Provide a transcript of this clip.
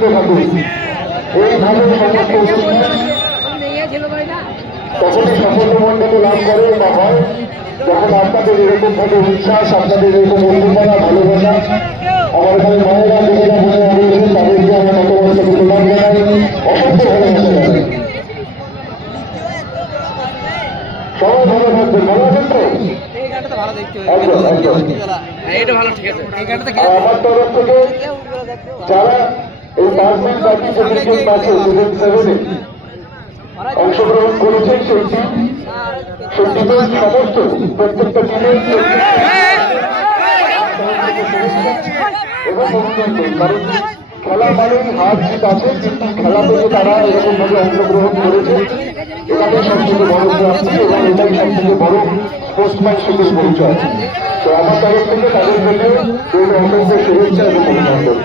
চলতে থাকুন। এইভাবে সমস্ত তখনই সাফল্যমণ্ডিত লাভ করে বা হয় যখন আপনাদের এরকম ভাবে উচ্ছ্বাস, আপনাদের এরকম বন্ধুপাড়া, ভালোবাসা, আমার এখানে মায়েরা বোনেরা বোনেরা রয়েছেন, তাদেরকে আমার নতমস্তকে প্রদান জানাই, অসংখ্য ভালোবাসা জানাই। সবাই ভালো থাকবেন, ভালো আছেন তো? একদম একদম। আমার তরফ থেকে যারা এই 5 দিন বাকি সেদিন ম্যাচে সিজন 7-এ অংশগ্রহণ করেছেন সেই টিমের সমস্ত প্রত্যেকটা টিমের এবং অভিনন্দন। কারণ খেলা মানেই হার জিত আছে, কিন্তু খেলা থেকে তারা এরকম ভাবে অংশগ্রহণ করেছে, এটাই সব থেকে বড় প্রাপ্তি এবং এটাই সব থেকে বড় স্পোর্টসম্যানশিপের পরিচয়। তো আমার তরফ থেকে তাদের জন্য অসংখ্য শুভেচ্ছা এবং অভিনন্দন।